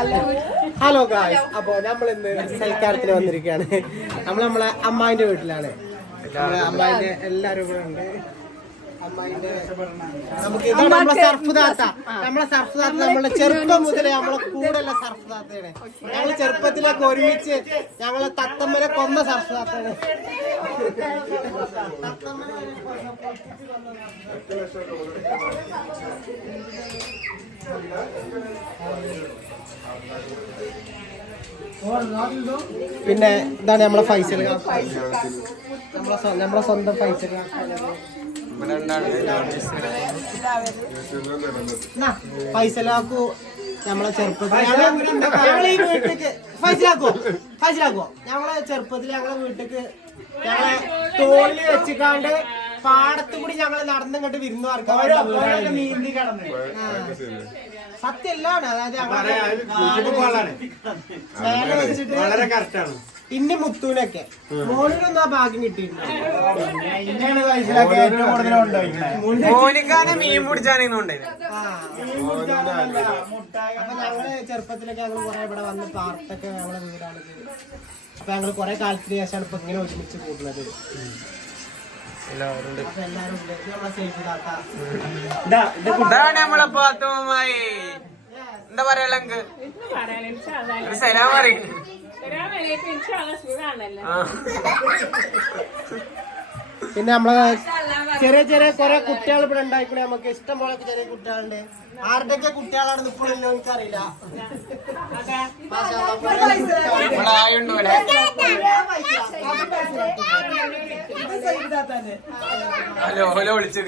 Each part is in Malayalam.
ഹലോ. ഗായ്സ് അപ്പോ നമ്മൾ ഇന്ന് സൽക്കാരത്തിന് വന്നിരിക്കുകയാണ്. നമ്മൾ നമ്മളെ അമ്മായിന്റെ വീട്ടിലാണ്. നമ്മളെ അമ്മായിന്റെ എല്ലാരും കൂടെ ഉണ്ട്. നമുക്ക് ഇതാണ് നമ്മളെ സർഫ് നമ്മളെ സർഫ് നമ്മളെ ചെറുപ്പം മുതലേ നമ്മളെ കൂടെയുള്ള സർഫ് താത്തയാണ്. ഞങ്ങൾ ചെറുപ്പത്തിലൊക്കെ ഒരുമിച്ച് ഞങ്ങളെ തത്തമ്മനെ കൊന്ന സർഫ് താത്തയാണ്. തത്തമ്മനെ പിന്നെ ഇതാണ് നമ്മളെ ഫൈസൽ നമ്മളെ നമ്മളെ സ്വന്തം ഫൈസൽ ഫൈസലാക്കു നമ്മളെ ചെറുപ്പത്തിൽ വീട്ടിക്ക് ഫൈസലാക്കോ ഫൈസലാക്കോ ഞങ്ങളെ ചെറുപ്പത്തിൽ ഞങ്ങളെ വീട്ടിലേക്ക് ഞങ്ങളെ തോളിൽ വെച്ചിക്കാണ്ട് പാടത്തു കൂടി ഞങ്ങൾ നടന്നിങ്ങോട്ട് വിരുന്നു ആർക്കാണ് നീന്തി കടന്നു. സത്യല്ലാണ് അതായത് ഇന്ന് മേലെ വെച്ചിട്ട് വളരെ കറക്റ്റാണ് ഇന്നെ മുത്തൂനൊക്കെ. മോളിലൊന്നും ആ ഭാഗ്യം കിട്ടിയിട്ടുണ്ട് മീൻ. അപ്പൊ ഞങ്ങൾ ചെറുപ്പത്തിലൊക്കെ ഞങ്ങൾ കൊറേ ഇവിടെ വന്ന് പാർട്ടൊക്കെ ഞങ്ങളെ വീടാണ്. അപ്പൊ ഞങ്ങൾ കൊറേ കാലത്തിന് ശേഷമാണ് ഇപ്പൊ ഇങ്ങനെ ഒരുമിച്ച് കൂടുന്നത് ഇതാണ് നമ്മളെ പാത്തുമായി എന്താ പറയാ ഒരു സലാം പറയും. ആ. പിന്നെ നമ്മളെ ചെറിയ ചെറിയ കുറെ കുട്ടികൾ ഇവിടെ ഉണ്ടായിക്കൂടെ. നമുക്ക് ഇഷ്ടം പോലെ ചെറിയ കുട്ടികളുണ്ട്. ആരുടെയൊക്കെ കുട്ടികളാണെന്ന് ഇപ്പോഴും എനിക്കറിയില്ല. ഹലോ ഹലോ വിളിച്ചു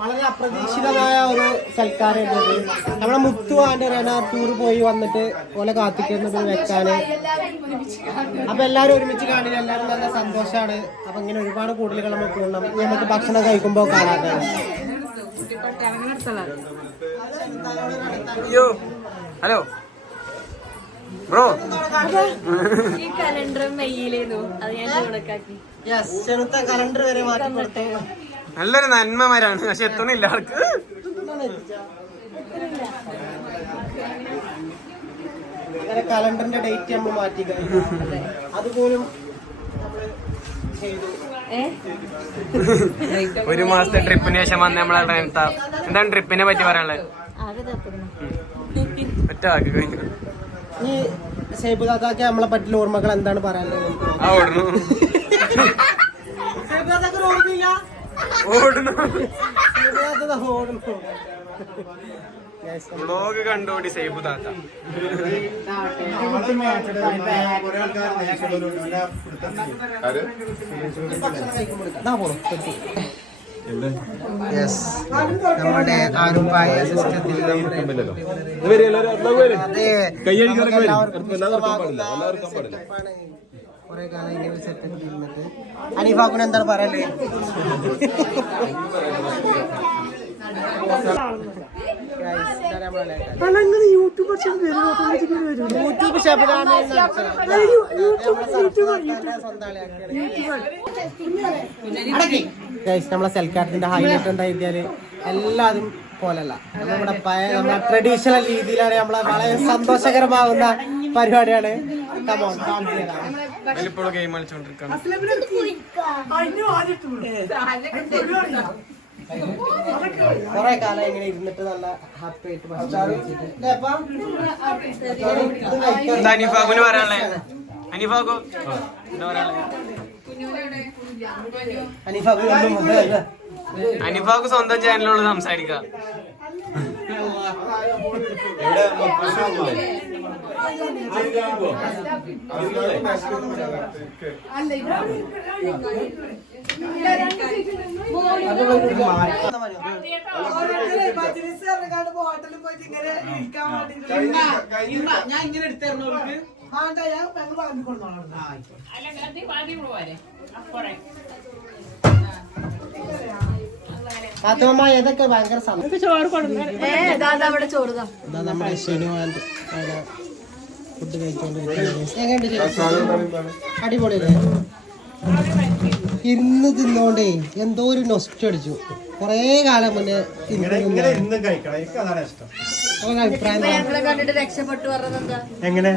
വളരെ അപ്രതീക്ഷിതമായ ഒരു സൽക്കാരമായിരുന്നു നമ്മുടെ മുത്തുവാന്റെ റെന ടൂർ പോയി വന്നിട്ട് പോലെ കാത്തിക്കുന്നത് വെക്കാന്. അപ്പൊ എല്ലാരും ഒരുമിച്ച് കാണില്ല എല്ലാരും നല്ല സന്തോഷാണ്. അപ്പൊ ഇങ്ങനെ ഒരുപാട് കൂടുതലുകൾ നമുക്ക് ഇനി നമുക്ക് ഭക്ഷണം കഴിക്കുമ്പോ കാണാതാണ് ഹലോ. ബ്രോ. ഈ കലണ്ടർ മെയ്യിലേന്നു അത് ഞാൻ ചെറുത്ത കലണ്ടർ വരെ മാറ്റി കൊടുത്തു നല്ലൊരു നന്മമാരാണ്. പക്ഷെ എത്തുന്നില്ല ആൾക്ക്. കലണ്ടറിന്റെ ഡേറ്റ് നമ്മൾ മാറ്റി അതുപോലും ഒരു മാസത്തെ ട്രിപ്പിന് ശേഷം വന്ന് നമ്മളെ എന്താണ് ട്രിപ്പിനെ പറ്റി പറയാനുള്ളത്? ഒറ്റ ആക്കി കഴിഞ്ഞു ഈ സൈബുദാത്താക്ക് നമ്മളെ പറ്റിയ ഓർമ്മകൾ എന്താണ് പറയാനുള്ളത്? ആ ഓടുന്നു സൈബുദാത്താക്ക് ഓർമ്മയില്ല? ഓടുന്നു സൈബുദാത്ത ഓടുന്നു വ്ലോഗ് കണ്ടോടി സേബു താത്ത. Yes. നമ്മുടെ ആരുമായ സിസ്റ്റത്തിൽ. കുറെ കാലം ഇങ്ങനെ സെറ്റപ്പ് ചെയ്യുന്നത് അനീഫാക്കുന് എന്താണ് പറയൽ യൂട്യൂബ് ശബരാണ് നമ്മളെ സെൽക്കാർട്ടിന്റെ ഹൈലൈറ്റ് എന്താ എല്ലാതും പോലല്ല നമ്മുടെ പഴയ നമ്മുടെ ട്രഡീഷണൽ രീതിയിലാണ് നമ്മളെ വളരെ സന്തോഷകരമാകുന്ന പരിപാടിയാണ്. കൊറേ കാലം ഇങ്ങനെ ഇരുന്നിട്ട് നല്ല ഹാപ്പി ആയിട്ട് ഭക്ഷണം കഴിച്ചിട്ട്. അനിഫാഖുന് സ്വന്തം ചാനലിലുള്ള സംസാരിക്കാം. ഞാൻ ഇങ്ങനെ എടുത്തായിരുന്നു അവർക്ക്? അനിഫാഖ് ഞാൻ പറഞ്ഞു സന്തോഷം ഏ ഇതാ നമ്മുടെ ആൻഡ് ഫുഡ് കഴിച്ചോണ്ടിരിക്കുന്നത് എങ്ങനെയുണ്ട് ചേച്ചി? അടിപൊളിയല്ലേ? ഇരുന്ന് തിന്നോണ്ടേ എന്തോ ഒരു നൊസ്റ്റ് അടിച്ചു. കൊറേ കാലം മുന്നേ അഭിപ്രായം എങ്ങനെ?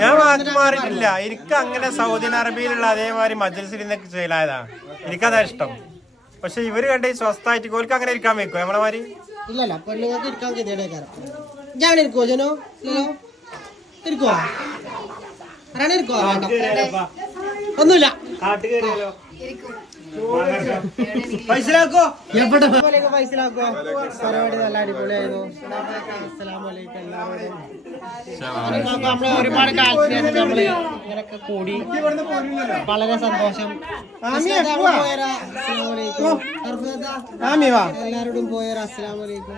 ഞാൻ വാക്ക് മാറിയിട്ടില്ല. എനിക്ക് അങ്ങനെ സൗദി അറേബ്യയിലുള്ള അതേമാതിരി മജ്ലിസിൽ നിന്നൊക്കെ ചെയ്യലായതാ എനിക്കതാ ഇഷ്ടം. പക്ഷെ ഇവർ കണ്ട ഈ സ്വസ്ഥായിട്ട് ഓൽക്ക് അങ്ങനെ ഇരിക്കാൻ വെക്കും നമ്മളെ മാതിരി? ഇല്ലല്ല പെണ്ണുങ്ങൾക്ക് ഇരിക്കാൻ ഗതിയുടെക്കാരം ഞാൻ ഇരിക്കുവോ ജനോ? ഇല്ലല്ലോ? ഇരിക്കുവോ? ആരാണ് ഇരിക്കുവോ? വേണ്ട ഒന്നുമില്ല. പൈസലാക്കോ? എവിടെ? പൈസലാക്കോ? പരിപാടി നല്ല അടിപൊളിയായിരുന്നു. അസ്സലാമലൈക്കും എല്ലാവരോടും. ഇനിയിപ്പോ നമ്മൾ ഒരുപാട് കാലത്തിന് ശേഷം നമ്മൾ ഇങ്ങനൊക്കെ കൂടി. വളരെ സന്തോഷം. എല്ലാരോടും പോയൊരു അസ്സലാമലൈക്കും